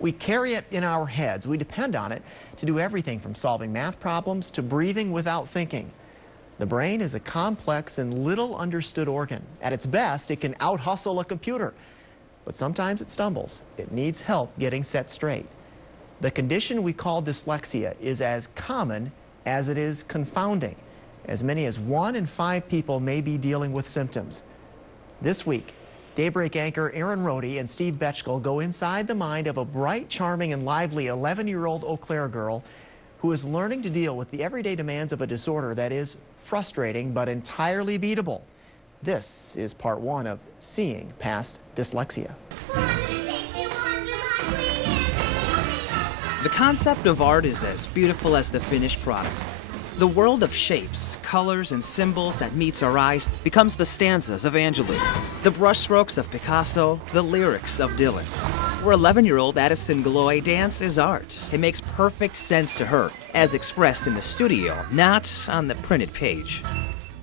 We carry it in our heads. We depend on it to do everything from solving math problems to breathing without thinking. The brain is a complex and little understood organ. At its best, it can out-hustle a computer. But sometimes it stumbles. It needs help getting set straight. The condition we call dyslexia is as common as it is confounding. As many as 1 in 5 people may be dealing with symptoms. This week, Daybreak anchor Rhody and Steve Betchkal go inside the mind of a bright, charming, and lively 11-year-old Eau Claire girl who is learning to deal with the everyday demands of a disorder that is frustrating but entirely beatable. This is part 1 of Seeing Past Dyslexia. The concept of art is as beautiful as the finished product. The world of shapes, colors, and symbols that meets our eyes becomes the stanzas of Angelou, the brushstrokes of Picasso, the lyrics of Dylan. For 11-year-old Addison Gloy, dance is art. It makes perfect sense to her, as expressed in the studio, not on the printed page.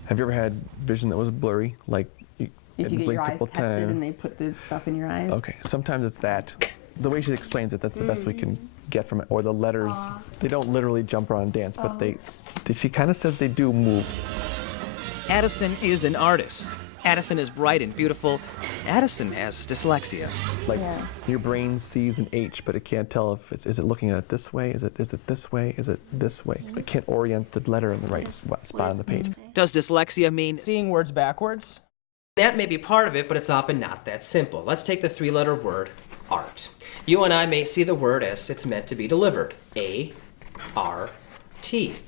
Have you ever had vision that was blurry, like if you get your eyes tested and they put the stuff in your eyes? Okay, sometimes it's that. The way she explains it, that's the best we can get from it. Or the letters, they don't literally jump around and dance, but she kind of says they do move. Addison is an artist. Addison is bright and beautiful. Addison has dyslexia. Like your brain sees an H, but it can't tell if is it looking at it this way, is it this way, is it this way? It can't orient the letter in the right spot on the page. Does dyslexia mean seeing words backwards? That may be part of it, but it's often not that simple. Let's take the 3-letter word art. You and I may see the word as it's meant to be delivered. A-R-T.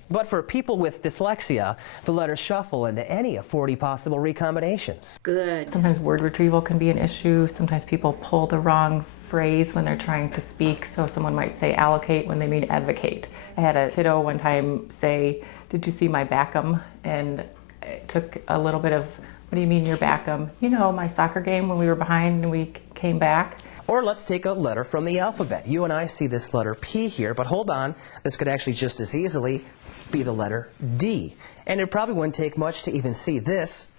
But for people with dyslexia, the letters shuffle into any of 40 possible recombinations. Good. Sometimes word retrieval can be an issue. Sometimes people pull the wrong phrase when they're trying to speak. So someone might say allocate when they mean advocate. I had a kiddo one time say, "Did you see my backum?" And it took a little bit of, "What do you mean your backum?" "You know, my soccer game when we were behind and we came back." Or let's take a letter from the alphabet. You and I see this letter P here, but hold on, this could actually just as easily be the letter D. And it probably wouldn't take much to even see this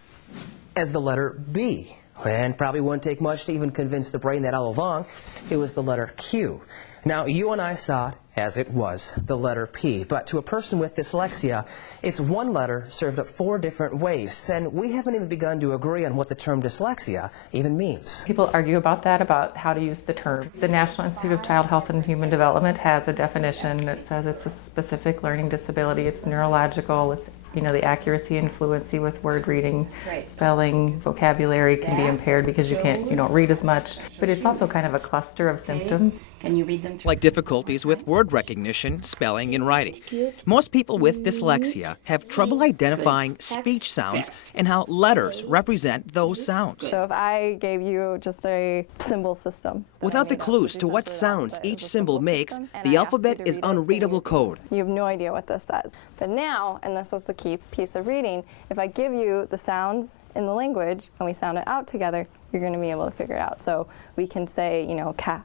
as the letter B. And probably wouldn't take much to even convince the brain that all along it was the letter Q. Now, you and I saw it as it was, the letter P. But to a person with dyslexia, it's one letter served up 4 different ways. And we haven't even begun to agree on what the term dyslexia even means. People argue about that, about how to use the term. The National Institute of Child Health and Human Development has a definition that says it's a specific learning disability. It's neurological. It's, you know, the accuracy and fluency with word reading, spelling, vocabulary can be impaired because you don't read as much. But it's also kind of a cluster of symptoms. Can you read them? like difficulties with word recognition, spelling, and writing. Most people with dyslexia have trouble identifying speech sounds and how letters represent those sounds. So if I gave you just a symbol system. Without the clues to what sounds each symbol makes, the alphabet is unreadable code. You have no idea what this says. But now, and this is the key piece of reading, if I give you the sounds in the language and we sound it out together, you're going to be able to figure it out. So we can say, you know, cat,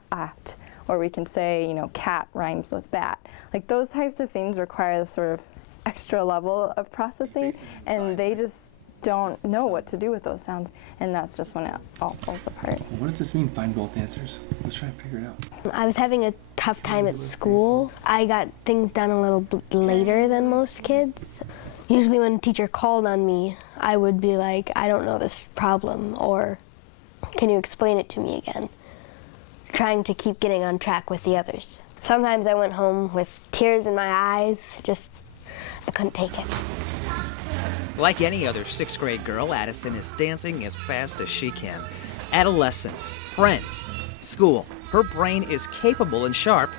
or we can say, you know, cat rhymes with bat. Like those types of things require this sort of extra level of processing, and they just don't know what to do with those sounds, and that's just when it all falls apart. What does this mean, find both answers? Let's try to figure it out. I was having a tough time at school. I got things done a little bit later than most kids. Usually when a teacher called on me, I would be like, I don't know this problem, or can you explain it to me again? Trying to keep getting on track with the others. Sometimes I went home with tears in my eyes, I couldn't take it. Like any other sixth-grade girl, Addison is dancing as fast as she can. Adolescence, friends, school. Her brain is capable and sharp.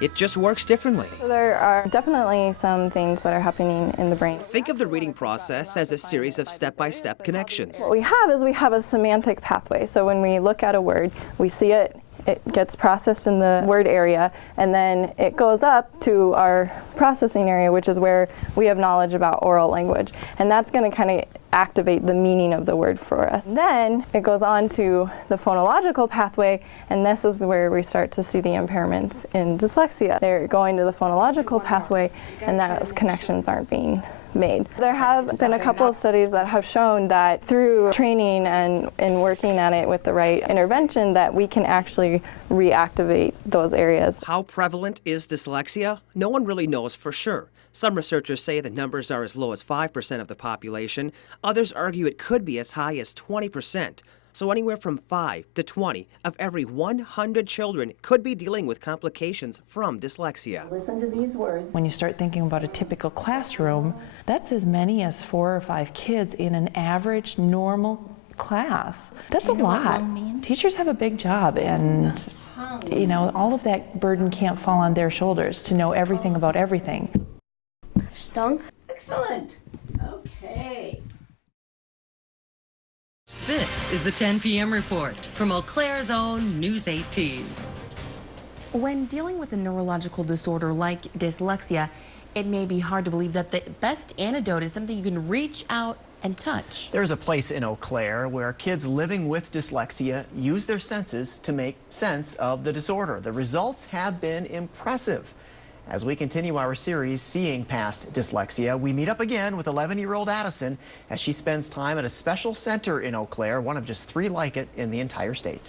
It just works differently. So there are definitely some things that are happening in the brain. Think of the reading process as a series of step-by-step connections. What we have a semantic pathway. So when we look at a word, we see it, it gets processed in the word area, and then it goes up to our processing area, which is where we have knowledge about oral language. And that's going to kind of activate the meaning of the word for us. Then it goes on to the phonological pathway, and this is where we start to see the impairments in dyslexia. They're going to the phonological pathway, and those connections aren't being made. There have been a couple of studies that have shown that through training and working at it with the right intervention that we can actually reactivate those areas. How prevalent is dyslexia? No one really knows for sure. Some researchers say the numbers are as low as 5% of the population. Others argue it could be as high as 20%. So anywhere from 5 to 20 of every 100 children could be dealing with complications from dyslexia. Listen to these words. When you start thinking about a typical classroom, that's as many as 4 or 5 kids in an average normal class. That's a lot. Teachers have a big job, and you know, all of that burden can't fall on their shoulders to know everything about everything. Stung? Excellent. Okay. This is the 10 p.m. report from Eau Claire's own News 18. When dealing with a neurological disorder like dyslexia, it may be hard to believe that the best antidote is something you can reach out and touch. There's a place in Eau Claire where kids living with dyslexia use their senses to make sense of the disorder. The results have been impressive. As we continue our series, Seeing Past Dyslexia, we meet up again with 11-year-old Addison as she spends time at a special center in Eau Claire, one of just 3 like it in the entire state.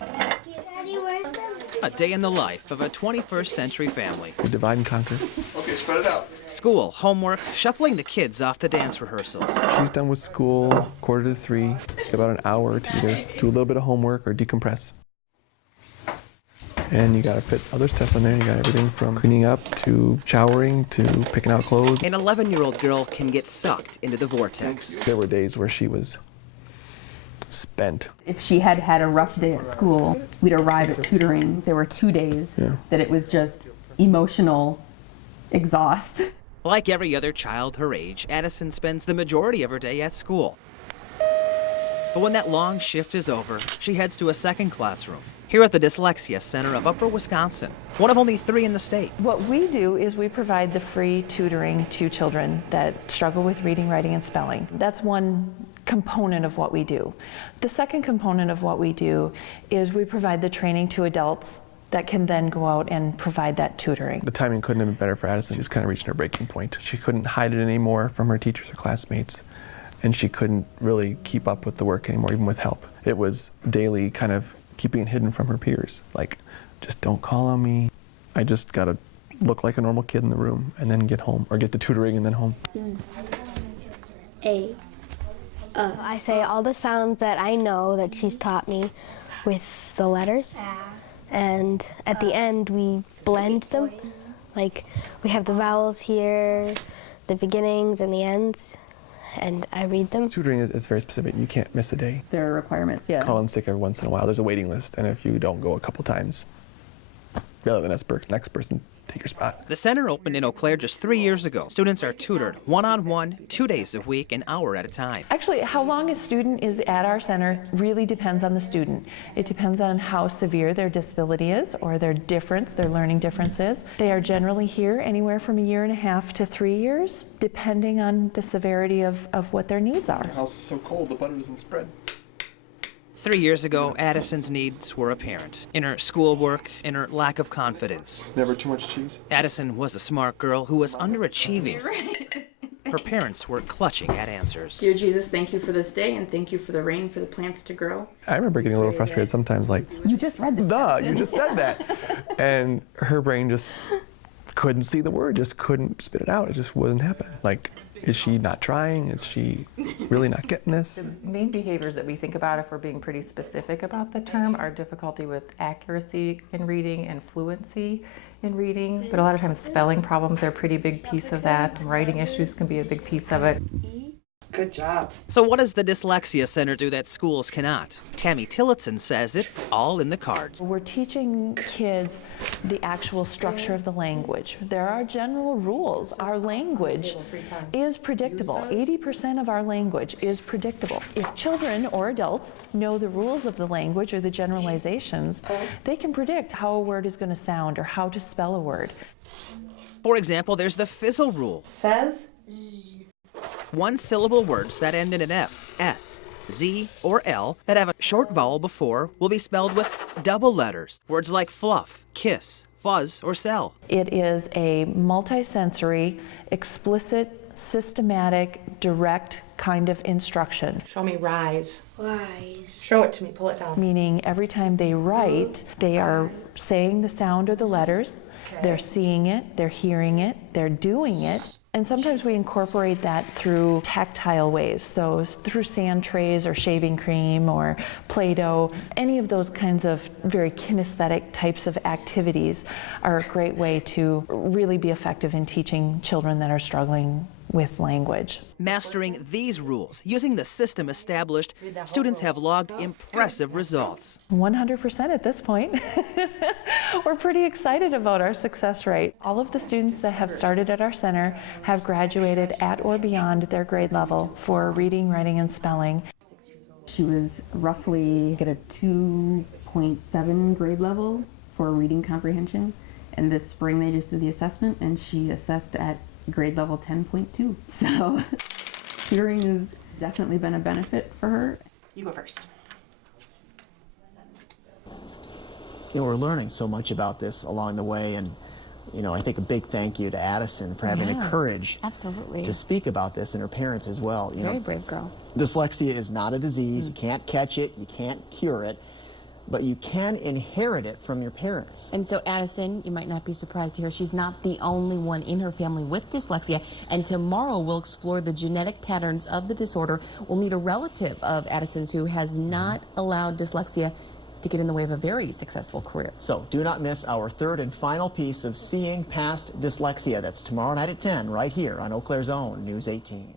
A day in the life of a 21st century family. We divide and conquer. Okay, spread it out. School, homework, shuffling the kids off to dance rehearsals. She's done with school 2:45, about an hour to either do a little bit of homework or decompress. And you gotta fit other stuff in there. You got everything from cleaning up to showering to picking out clothes. An 11-year-old girl can get sucked into the vortex. There were days where she was spent. If she had had a rough day at school, we'd arrive at tutoring. There were 2 days that it was just emotional exhaust. Like every other child her age, Addison spends the majority of her day at school. But when that long shift is over, she heads to a second classroom, here at the Dyslexia Center of Upper Wisconsin, one of only 3 in the state. What we do is we provide the free tutoring to children that struggle with reading, writing, and spelling. That's one component of what we do. The second component of what we do is we provide the training to adults that can then go out and provide that tutoring. The timing couldn't have been better for Addison. She was kind of reaching her breaking point. She couldn't hide it anymore from her teachers or classmates, and she couldn't really keep up with the work anymore, even with help. It was daily kind of keeping it hidden from her peers. Like, just don't call on me. I just gotta look like a normal kid in the room and then get home, or get the tutoring and then home. I say all the sounds that I know that she's taught me with the letters. And at the end, we blend them. Like, we have the vowels here, the beginnings and the ends, and I read them. Tutoring is very specific. You can't miss a day. There are requirements, yeah. Call in sick every once in a while. There's a waiting list, and if you don't go a couple times, the next person take your spot. The center opened in Eau Claire just 3 years ago. Students are tutored one-on-one, 2 days a week, an hour at a time. Actually, how long a student is at our center really depends on the student. It depends on how severe their disability is or their learning difference is. They are generally here anywhere from 1.5 to 3 years, depending on the severity of what their needs are. The house is so cold, the butter doesn't spread. 3 years ago, Addison's needs were apparent. In her schoolwork, in her lack of confidence. Never too much cheese. Addison was a smart girl who was underachieving. Her parents were clutching at answers. Dear Jesus, thank you for this day, and thank you for the rain for the plants to grow. I remember getting a little frustrated sometimes, like, You just read this. you just said that. And her brain just couldn't see the word, just couldn't spit it out. It just wasn't happening. Like, is she not trying? Is she really not getting this? The main behaviors that we think about, if we're being pretty specific about the term, are difficulty with accuracy in reading and fluency in reading. But a lot of times spelling problems are a pretty big piece of that. Writing issues can be a big piece of it. Good job. So what does the Dyslexia Center do that schools cannot? Tammy Tillotson says it's all in the cards. We're teaching kids the actual structure of the language. There are general rules. Our language is predictable. 80% of our language is predictable. If children or adults know the rules of the language or the generalizations, they can predict how a word is going to sound or how to spell a word. For example, there's the fizzle rule. Says? One-syllable words that end in an F, S, Z, or L that have a short vowel before will be spelled with double letters. Words like fluff, kiss, fuzz, or sell. It is a multisensory, explicit systematic, direct kind of instruction. Show me rise. Rise. Show it to me, pull it down. Meaning every time they write, they are saying the sound or the letters, they're seeing it, they're hearing it, they're doing it. And sometimes we incorporate that through tactile ways, so through sand trays or shaving cream or Play-Doh. Any of those kinds of very kinesthetic types of activities are a great way to really be effective in teaching children that are struggling with language. Mastering these rules, using the system established, students have logged impressive results. 100% at this point. We're pretty excited about our success rate. All of the students that have started at our center have graduated at or beyond their grade level for reading, writing, and spelling. She was roughly at a 2.7 grade level for reading comprehension. And this spring they just did the assessment and she assessed at grade level 10.2. So hearing has definitely been a benefit for her. You go first. You know, we're learning so much about this along the way, and you know, I think a big thank you to Addison for having the courage to speak about this, and her parents as well. You Very know, brave girl. Dyslexia is not a disease. You can't catch it, you can't cure it, but you can inherit it from your parents. And so Addison, you might not be surprised to hear she's not the only one in her family with dyslexia. And tomorrow we'll explore the genetic patterns of the disorder. We'll meet a relative of Addison's who has not allowed dyslexia to get in the way of a very successful career. So do not miss our third and final piece of Seeing Past Dyslexia. That's tomorrow night at 10 right here on Eau Claire's own News 18.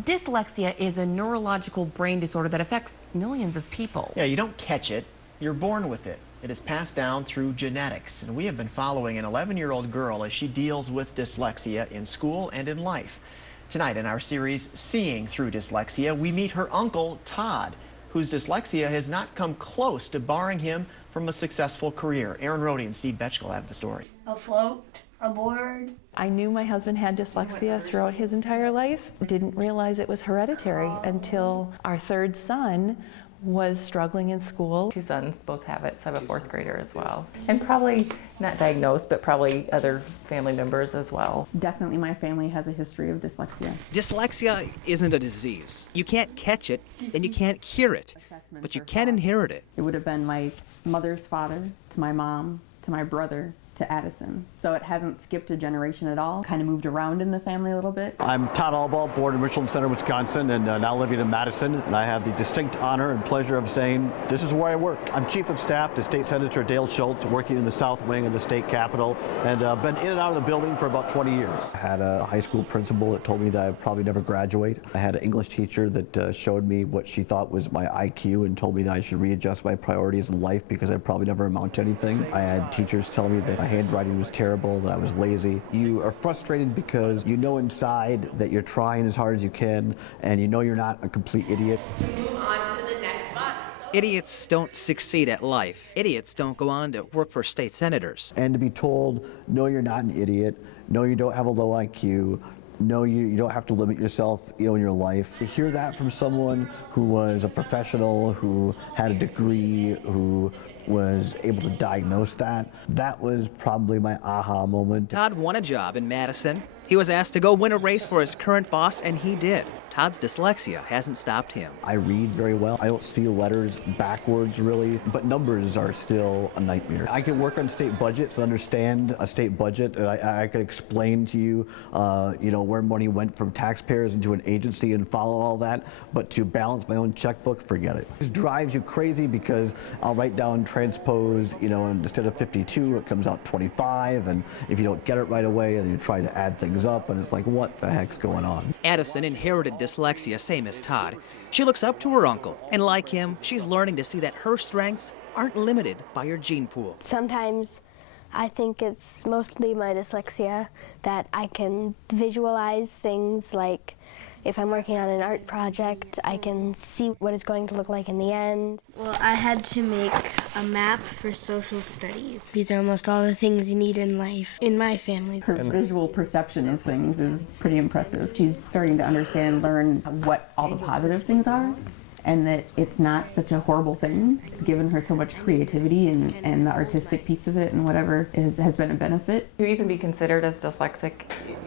Dyslexia is a neurological brain disorder that affects millions of people. Yeah, you don't catch it, you're born with it. It is passed down through genetics, and we have been following an 11-year-old girl as she deals with dyslexia in school and in life. Tonight in our series, Seeing Through Dyslexia, we meet her uncle, Todd, whose dyslexia has not come close to barring him from a successful career. Rhody and Steve Betchkal have the story. Afloat, aboard. I knew my husband had dyslexia throughout his entire life. Didn't realize it was hereditary until our third son was struggling in school. Two sons both have it, so I have a fourth grader as well. And probably not diagnosed, but probably other family members as well. Definitely my family has a history of dyslexia. Dyslexia isn't a disease. You can't catch it, and you can't cure it, but you can inherit it. It would have been my mother's father, to my mom, to my brother, to Addison. So it hasn't skipped a generation at all. Kind of moved around in the family a little bit. I'm Todd Albaugh, born in Richland Center, Wisconsin, and now living in Madison. And I have the distinct honor and pleasure of saying this is where I work. I'm Chief of Staff to State Senator Dale Schultz, working in the South Wing of the state capitol, and been in and out of the building for about 20 years. I had a high school principal that told me that I'd probably never graduate. I had an English teacher that showed me what she thought was my IQ and told me that I should readjust my priorities in life because I'd probably never amount to anything. I had teachers telling me that my handwriting was terrible, that I was lazy. You are frustrated because you know inside that you're trying as hard as you can and you know you're not a complete idiot. Move on to the next one. Idiots don't succeed at life. Idiots don't go on to work for state senators. And to be told, no, you're not an idiot, no, you don't have a low IQ, no, you don't have to limit yourself, in your life. To hear that from someone who was a professional, who had a degree, who was able to diagnose that, that was probably my aha moment. Todd won a job in Madison. He was asked to go win a race for his current boss, and he did. Todd's dyslexia hasn't stopped him. I read very well. I don't see letters backwards, really, but numbers are still a nightmare. I can work on state budgets, understand a state budget, and I could explain to you, where money went from taxpayers into an agency and follow all that, but to balance my own checkbook, forget it. It drives you crazy because I'll write down transpose, and instead of 52, it comes out 25, and if you don't get it right away, then you try to add things up, and it's like, what the heck's going on? Addison inherited dyslexia, same as Todd. She looks up to her uncle, and like him, she's learning to see that her strengths aren't limited by her gene pool. Sometimes I think it's mostly my dyslexia that I can visualize things, like if I'm working on an art project, I can see what it's going to look like in the end. Well, I had to make a map for social studies. These are almost all the things you need in life, in my family. Her visual perception of things is pretty impressive. She's starting to understand and learn what all the positive things are, and that it's not such a horrible thing. It's given her so much creativity, and the artistic piece of it and whatever has been a benefit. To even be considered as dyslexic,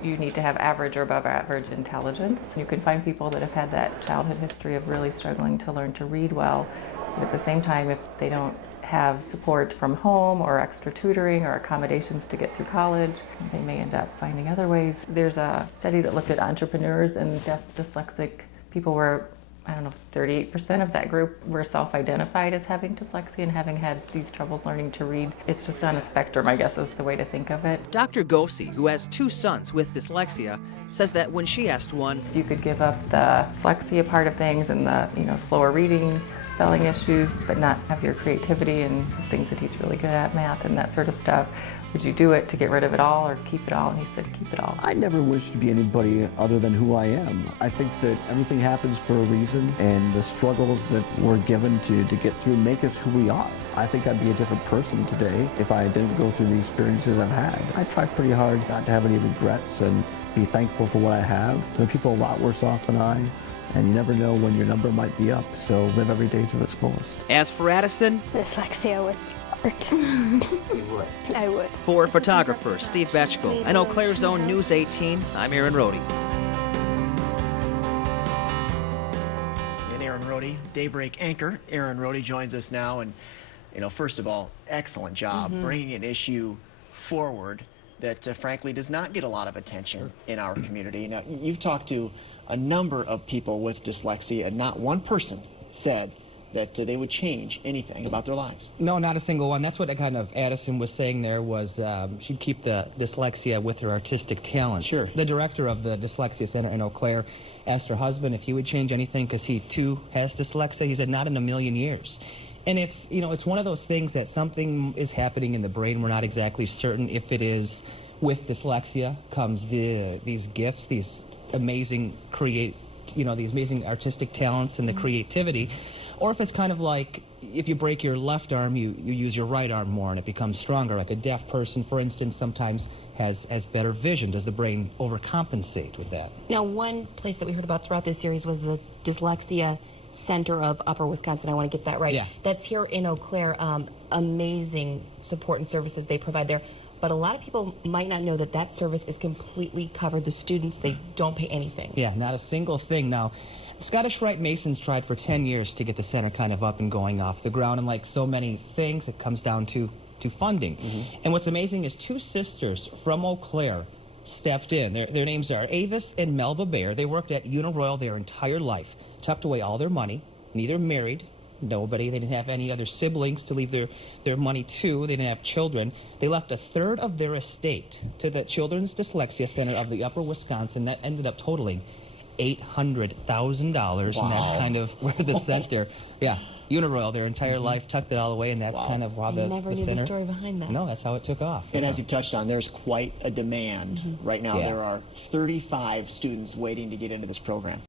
you need to have average or above average intelligence. You can find people that have had that childhood history of really struggling to learn to read well, but at the same time, if they don't have support from home or extra tutoring or accommodations to get through college, they may end up finding other ways. There's a study that looked at entrepreneurs and deaf dyslexic people where, I don't know, 38% of that group were self-identified as having dyslexia and having had these troubles learning to read. It's just on a spectrum, I guess, is the way to think of it. Dr. Gosi, who has 2 sons with dyslexia, says that when she asked one, if you could give up the dyslexia part of things and the slower reading, spelling issues, but not have your creativity and things that he's really good at, math and that sort of stuff, would you do it to get rid of it all or keep it all? And he said, keep it all. I never wish to be anybody other than who I am. I think that everything happens for a reason, and the struggles that we're given to get through make us who we are. I think I'd be a different person today if I didn't go through the experiences I've had. I try pretty hard not to have any regrets and be thankful for what I have. There are people a lot worse off than I, and you never know when your number might be up, so live every day to its fullest. As for Addison, dyslexia with art. you would. I would. For photographer Steve Betchkal and Eau Claire's own News 18, I'm Aaron Rhody. And Aaron Rhody, Daybreak anchor Aaron Rhody joins us now, and first of all, excellent job bringing an issue forward that frankly does not get a lot of attention in our community. Now, you've talked to a number of people with dyslexia, and not one person said that they would change anything about their lives. No, not a single one. That's what kind of Addison was saying there was she'd keep the dyslexia with her artistic talents. Sure. The director of the Dyslexia Center in Eau Claire asked her husband if he would change anything because he too has dyslexia. He said, not in a million years. And it's, it's one of those things that something is happening in the brain. We're not exactly certain if it is. With dyslexia comes these gifts, these amazing these amazing artistic talents and the creativity, or if it's kind of like if you break your left arm, you use your right arm more and it becomes stronger. Like a deaf person, for instance, sometimes has better vision. Does the brain overcompensate with that? Now, one place that we heard about throughout this series was the Dyslexia Center of Upper Wisconsin. I want to get that right. Yeah. That's here in Eau Claire. Amazing support and services they provide there. But a lot of people might not know that that service is completely covered. The students, they don't pay anything. Yeah, not a single thing. Now, the Scottish Rite Masons tried for 10 years to get the center kind of up and going off the ground, and like so many things, it comes down to funding. And what's amazing is 2 sisters from Eau Claire stepped in. Their names are Avis and Melba Baer. They worked at Uniroyal their entire life, tucked away all their money, neither married, nobody. They didn't have any other siblings to leave their money to. They didn't have children. They left a third of their estate to the Children's Dyslexia Center of the Upper Wisconsin. That ended up totaling $800,000, Wow. and that's kind of where the center, Uniroyal their entire life tucked it all away, and that's kind of how the Never knew center. the story behind that. No, that's how it took off. And as you've touched on, there's quite a demand. Right now, Yeah. there are 35 students waiting to get into this program.